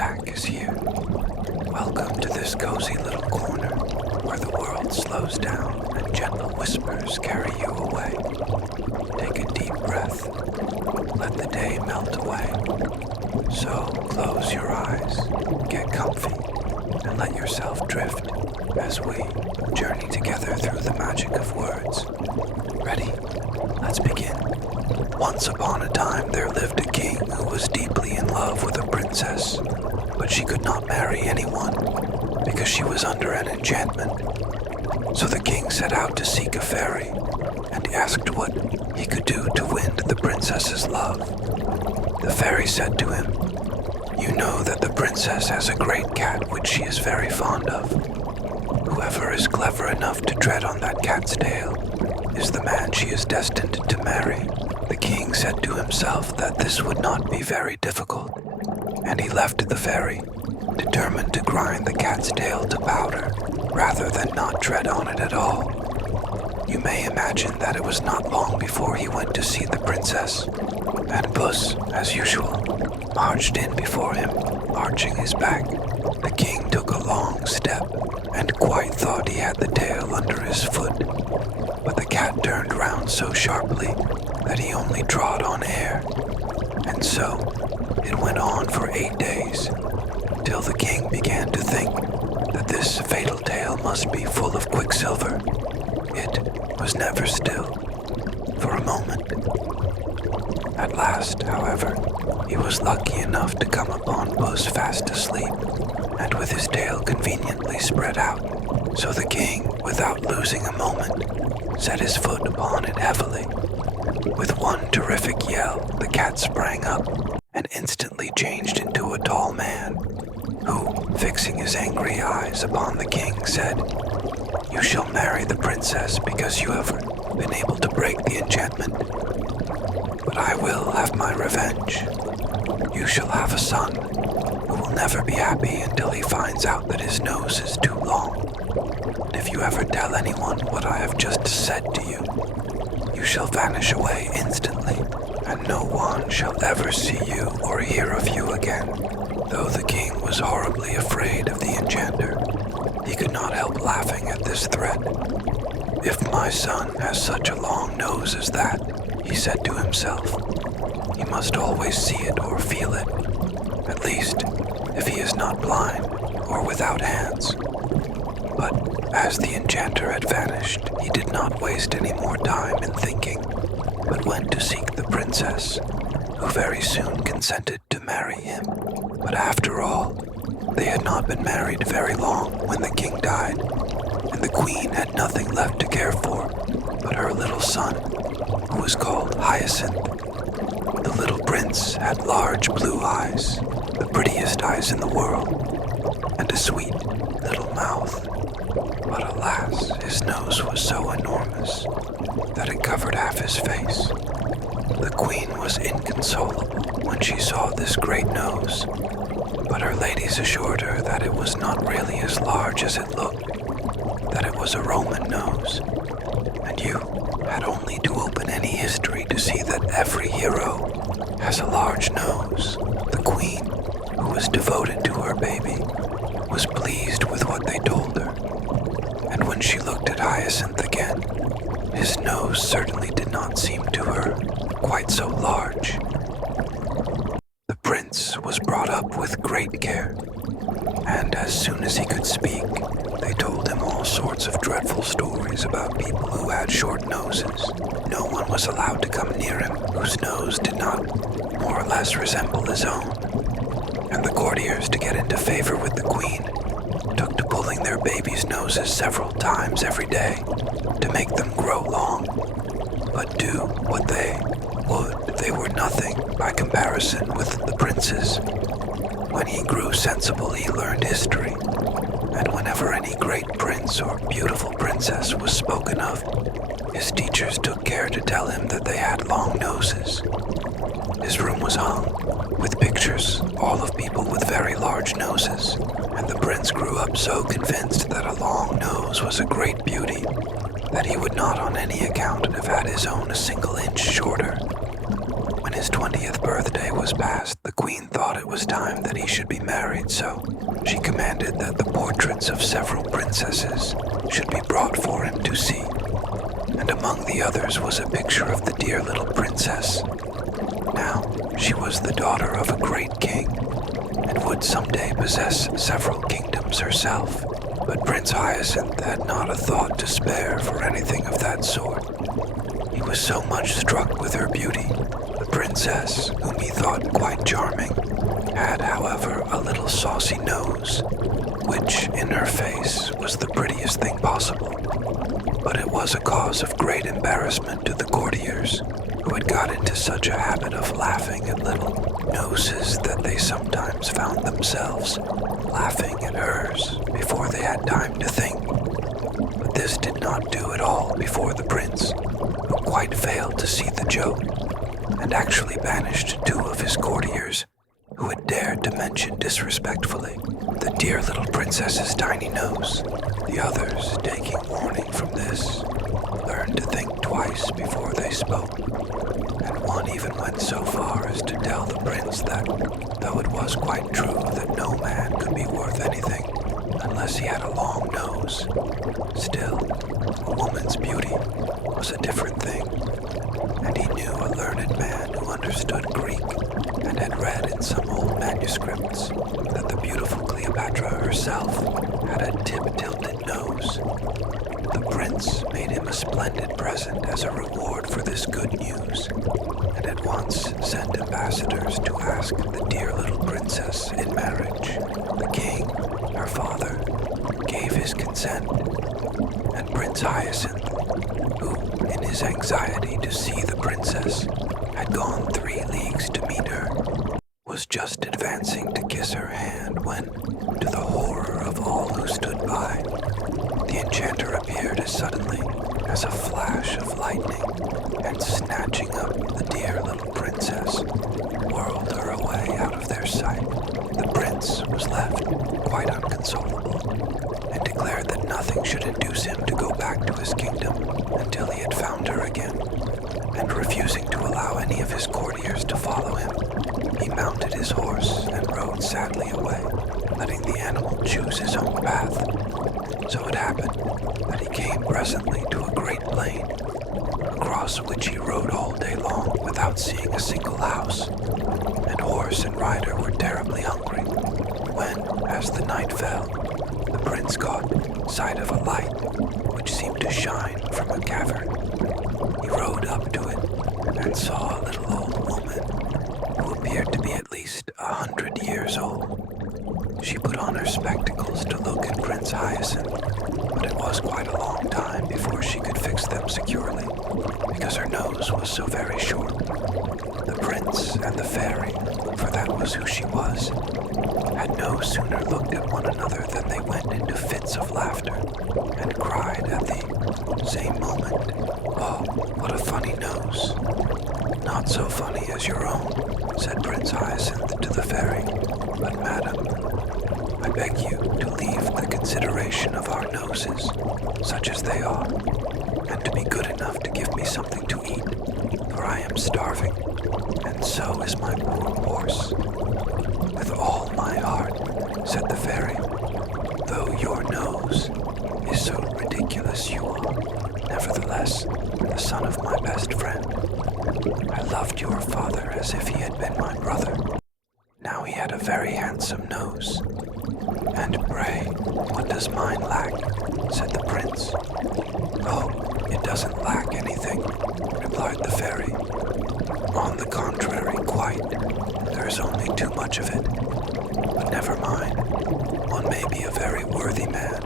Zach is here. Welcome to this cozy little corner where the world slows down and gentle whispers carry you away. Take a deep breath. Let the day melt away. So close your eyes, get comfy, and let yourself drift as we journey together through the magic of words. Ready? Let's begin. Once upon a time there lived a king who was deeply in love with a princess, but she could not marry anyone because she was under an enchantment. So the king set out to seek a fairy and asked what he could do to win the princess's love. The fairy said to him, "You know that the princess has a great cat which she is very fond of. Whoever is clever enough to tread on that cat's tail is the man she is destined to marry." The king said to himself that this would not be very difficult, and he left the fairy, determined to grind the cat's tail to powder rather than not tread on it at all. You may imagine that it was not long before he went to see the princess, and Puss, as usual, marched in before him, arching his back. The king took a long step and quite thought he had the tail under his foot, but the cat turned round so sharply that he only trod on air. And so it went on for 8 days, till the king began to think that this fatal tail must be full of quicksilver. It was never still, for a moment. At last, however, he was lucky enough to come upon Puss fast asleep, and with his tail conveniently spread out. So the king, without losing a moment, set his foot upon it heavily. With one terrific yell, the cat sprang up and instantly changed into a tall man, who, fixing his angry eyes upon the king, said, "You shall marry the princess because you have been able to break the enchantment. But I will have my revenge. You shall have a son who will never be happy until he finds out that his nose is too long. And if you ever tell anyone what I have just said to you, you shall vanish away instantly, and no one shall ever see you or hear of you again." Though the king was horribly afraid of the enchanter, he could not help laughing at this threat. "If my son has such a long nose as that," he said to himself, "he must always see it or feel it, at least if he is not blind or without hands." But as the enchanter had vanished, he did not waste any more time in thinking, but went to seek the princess, who very soon consented to marry him. But after all, they had not been married very long when the king died, and the queen had nothing left to care for but her little son, who was called Hyacinth. The little prince had large blue eyes, the prettiest eyes in the world, and a sweet little mouth. But alas, his nose was so enormous that it covered half his face. The queen was inconsolable when she saw this great nose, but her ladies assured her that it was not really as large as it looked, that it was a Roman nose, and you had only to open any history to see that every hero has a large nose. The queen, who was devoted to her baby, was pleased with what they told her, and when she looked at Hyacinth again, his nose certainly did not seem to her quite so large. The prince was brought up with great care, and as soon as he could speak, they told him all sorts of dreadful stories about people who had short noses. No one was allowed to come near him whose nose did not more or less resemble his own, and the courtiers, to get into favor with the queen, took to pulling their babies' noses several times every day to make them grow long. But do what they would, they were nothing by comparison with the prince's. When he grew sensible, he learned history, and whenever any great prince or beautiful princess was spoken of, his teachers took care to tell him that they had long noses. His room was hung with pictures, all of people with very large noses, and the prince grew up so convinced that a long nose was a great beauty that he would not on any account have had his own a single inch shorter. When his 20th birthday was past, the queen thought it was time that he should be married, so she commanded that the portraits of several princesses should be brought for him to see. And among the others was a picture of the dear little princess. Now, she was the daughter of a great king, and would someday possess several kingdoms herself. But Prince Hyacinth had not a thought to spare for anything of that sort. He was so much struck with her beauty. The princess, whom he thought quite charming, had, however, a little saucy nose, which, in her face, was the prettiest thing possible. But it was a cause of great embarrassment to the courtiers, who had got into such a habit of laughing at little noses that they sometimes found themselves laughing at hers before they had time to think. But this did not do at all before the prince, who quite failed to see the joke, and actually banished 2 of his courtiers who had dared to mention disrespectfully the dear little princess's tiny nose. The others, taking warning from this, learned to think twice before they spoke, and one even went so far as to tell the prince that, though it was quite true that no man could be worth anything unless he had a long nose, still, a woman's beauty was a different thing, and he knew a learned man who understood Greek and had read in some old manuscripts that the beautiful Cleopatra herself had a tip-tilted nose. The prince made him a splendid present as a reward for this good news, and at once sent ambassadors to ask the dear little princess in marriage. The king, her father, gave his consent, and Prince Hyacinth, who, in his anxiety to see the princess, had gone 3 leagues to meet her, was just advancing to kiss her hand when, to the horror of all who stood by, the enchanter appeared as suddenly as a flash of lightning, and snatching up the dear little princess, whirled her away out of their sight. The prince was left quite unconsolable, and declared that nothing should induce him to go back to his kingdom until he had found her again, and refusing to allow any of his courtiers to follow him, he mounted his horse and rode sadly away, letting the animal choose his own path. So it happened that he came presently to a great plain, across which he rode all day long without seeing a single house, and horse and rider were terribly hungry, when, as the night fell, the prince caught sight of a light which seemed to shine from a cavern. He rode up to it and saw a little old woman who appeared to be at least 100 years old. She put on her spectacles to look at Prince Hyacinth, but it was quite a long time before she could fix them securely, because her nose was so very short. The prince and the fairy, for that was who she was, had no sooner looked at one another than they went into fits of laughter, and cried at the same moment, "Oh, what a funny nose!" "Not so funny as your own," said Prince Hyacinth to the fairy, "but madam, I beg you to leave the consideration of our noses, such as they are, and to be good enough to give me something to eat, for I am starving, and so is my poor horse." "With all my heart," said the fairy, "though your nose is so ridiculous you are, nevertheless, the son of my best friend. I loved your father as if he had been my brother. Now he had a very handsome nose. And pray, what does mine lack?" said the prince. "Oh, it doesn't lack anything," replied the fairy. "On the contrary, quite. There is only too much of it. But never mind. One may be a very worthy man,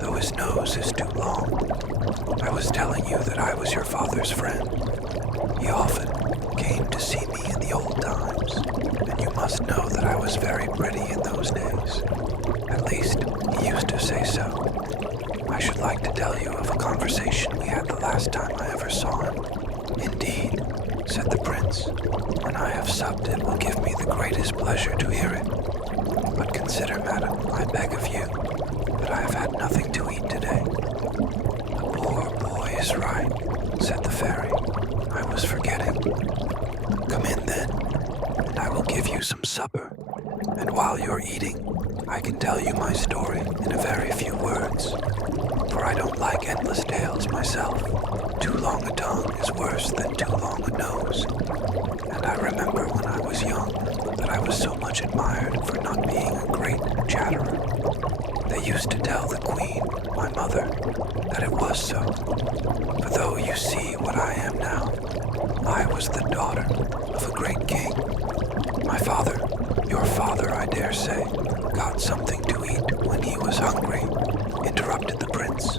though his nose is too long. I was telling you that I was your father's friend. He often came to see me in the old times, and you must know that I was very pretty in those days. At least, he used to say so. I should like to tell you of a conversation we had the last time I ever saw him." "Indeed," said the prince. "When I have supped, it will give me the greatest pleasure to hear it. But consider, madam, I beg of you, that I have had nothing to eat today." "The poor boy is right," said the fairy. "I was forgetting. Come in then, and I will give you some supper. And while you're eating, I can tell you my story in a very few words, for I don't like endless tales myself. Too long a tongue is worse than too long a nose. And I remember when I was young that I was so much admired for not being a great chatterer. They used to tell the queen, my mother, that it was so. For though you see what I am now, I was the daughter of a great king. My father, your father, I dare say, got something to eat when he was hungry, interrupted the prince.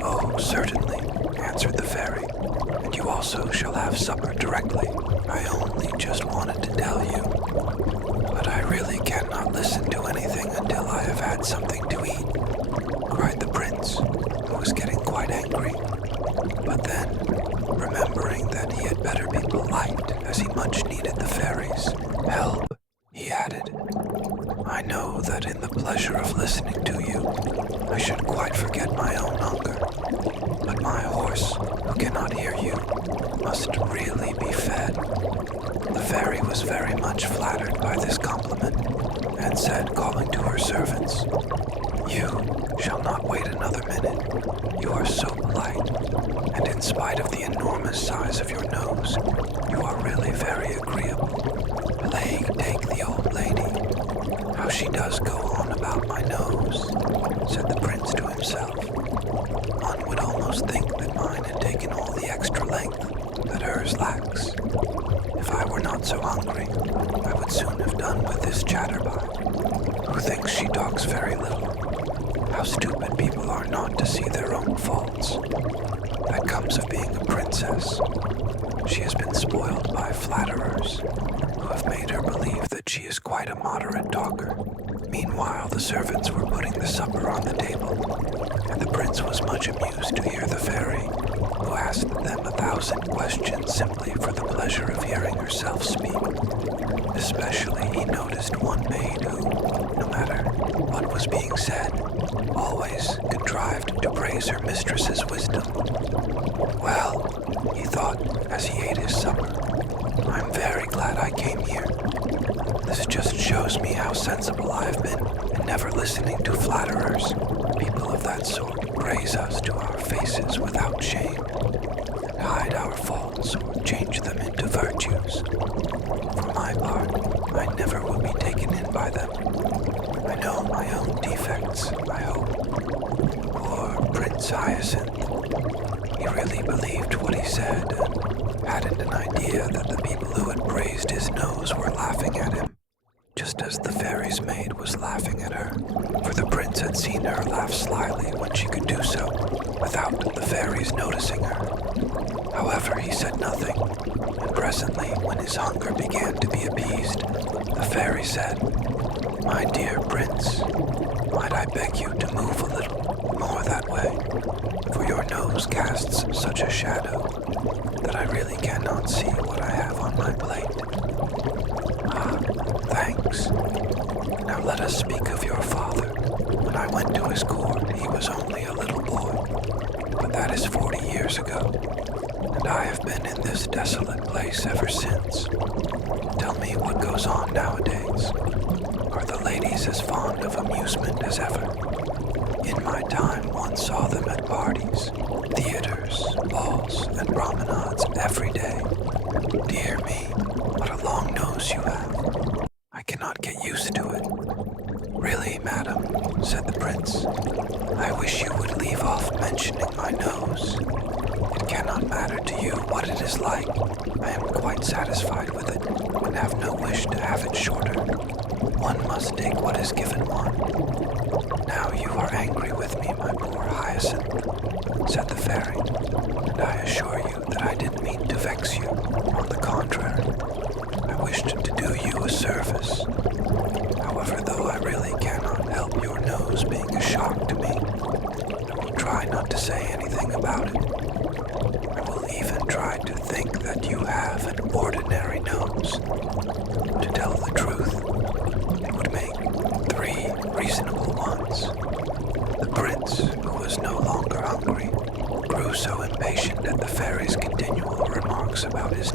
Oh, certainly, answered the fairy, and you also shall have supper directly. I only just wanted to tell you. But I really cannot listen to anything until I have had something to eat, cried the prince, who was getting quite angry. But then, remembering that he had better be polite as he much needed the fairy's help, he added, I know that in the pleasure of listening to you, I should quite forget my own hunger. But my horse, who cannot hear you, must really be fed. The fairy was very much flattered by this compliment, and said, calling to her servants, You shall not wait another minute. You are so polite, and in spite of the enormous size of your nose, you are really very agreeable. Plague take the old lady. How she does go on about my nose, said the prince to himself. One would almost think that mine had taken all the extra length that hers lacks. If I were not so hungry, I would soon have done with this chatterbox, who thinks she talks very little. How stupid people are not to see their own faults. That comes of being a princess. She has been spoiled by flatterers, who have made her believe that she is quite a moderate talker. Meanwhile, the servants were putting the supper on the table, and the prince was much amused to hear the fairy, who asked them 1,000 questions simply for the pleasure of hearing herself speak. Especially he noticed one maid who, no matter what was being said, always contrived to praise her mistress's wisdom. Well, he thought as he ate his supper, I'm very glad I came here. This just shows me how sensible I've been in never listening to flatterers. People of that sort praise us to our faces without shame, and hide our faults or change them into virtues. For my part, I never will be taken in by them. I know my own defects, I hope. Poor Prince Hyacinth. He really believed what he said and hadn't an idea that the people who had praised his nose were laughing at him, just as the fairy's maid was laughing at her, for the prince had seen her laugh slyly when she could do so, without the fairy's noticing her. However, he said nothing, and presently, when his hunger began to be appeased, the fairy said, My dear prince, might I beg you to move a little more that way, for your nose casts such a shadow that I really cannot see what I have on my plate. Ah, thanks. Now let us speak of your father. When I went to his court, he was only a little boy, but that is 40 years ago, and I have been in this desolate place ever since. Tell me what goes on nowadays. Are the ladies as fond of amusement as ever? In my time, one saw them at parties, theaters, balls, and promenades every day. Dear me, what a long nose you have. I cannot get used to it. Really, madam, said the prince, I wish you would leave off mentioning my nose. It cannot matter to you what it is like. I am quite satisfied with it, and have no wish to have it shorter. One must take what is given one. Now you are angry with me, my poor Hyacinth, said the fairy, and I assure you that I didn't mean to vex you. On the contrary, I wished to do you a service. However, though I really cannot help your nose being a shock to me, I will try not to say anything about it. I will even try to think that you have an ordinary nose. To tell the truth, it would make 3 reasonable ones. The prince, who was no longer hungry, grew so impatient at the fairy's continual remarks about his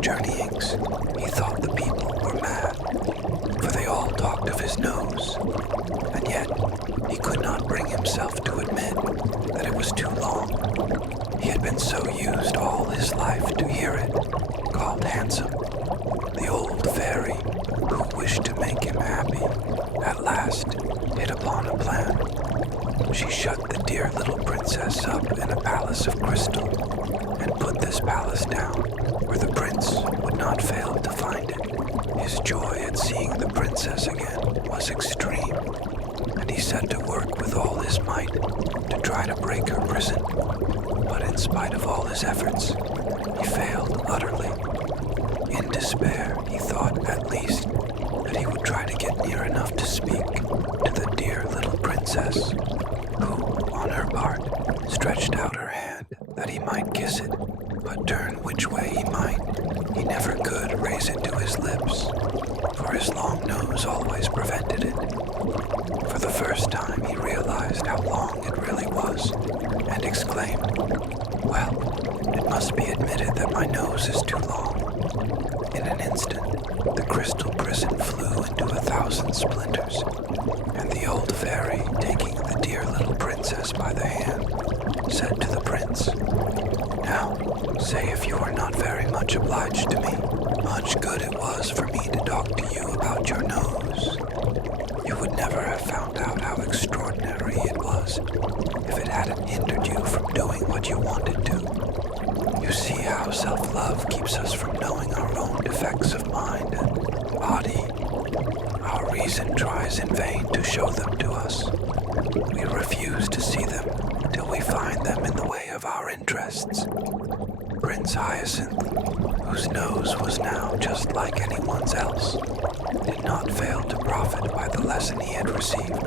journeyings, he thought the people were mad, for they all talked of his nose, and yet he could not bring himself to admit that it was too long. He had been so used all his life to hear it called handsome. The old fairy, who wished to make him happy, at last hit upon a plan. She shut the dear little princess up in a palace of crystal, and put this palace down where the prince would not fail to find it. His joy at seeing the princess again was extreme, and he set to work with all his might to try to break her prison. But in spite of all his efforts, he failed utterly. In despair, he thought at least that he would try to get near enough to speak to the dear little princess, who, on her part, stretched out her hand that he might kiss it, but turn which way he might, he never could raise it to his lips, for his long nose always prevented it. For the first time he realized how long it really was, and exclaimed, "Well, it must be admitted that my nose is too long." In an instant, the crystal prison flew into 1,000 splinters, and the old fairy, taking the dear little princess by the hand, said to the prince, "Now, say if you are not very much obliged to me. Much good it was for me to talk to you about your nose. You would never have found out how extraordinary it was if it hadn't hindered you from doing what you wanted to. You see how self-love keeps us from knowing our own defects of mind and body. Our reason tries in vain to show them to us. We refuse to see them till we find them in the way of our interests." Prince Hyacinth, whose nose was now just like anyone's else, did not fail to profit by the lesson he had received.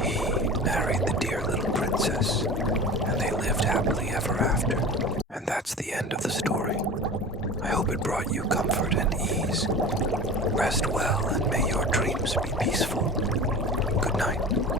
He married the dear little princess, and they lived happily ever after. And that's the end of the story. I hope it brought you comfort and ease. Rest well, and may your dreams be peaceful. Good night.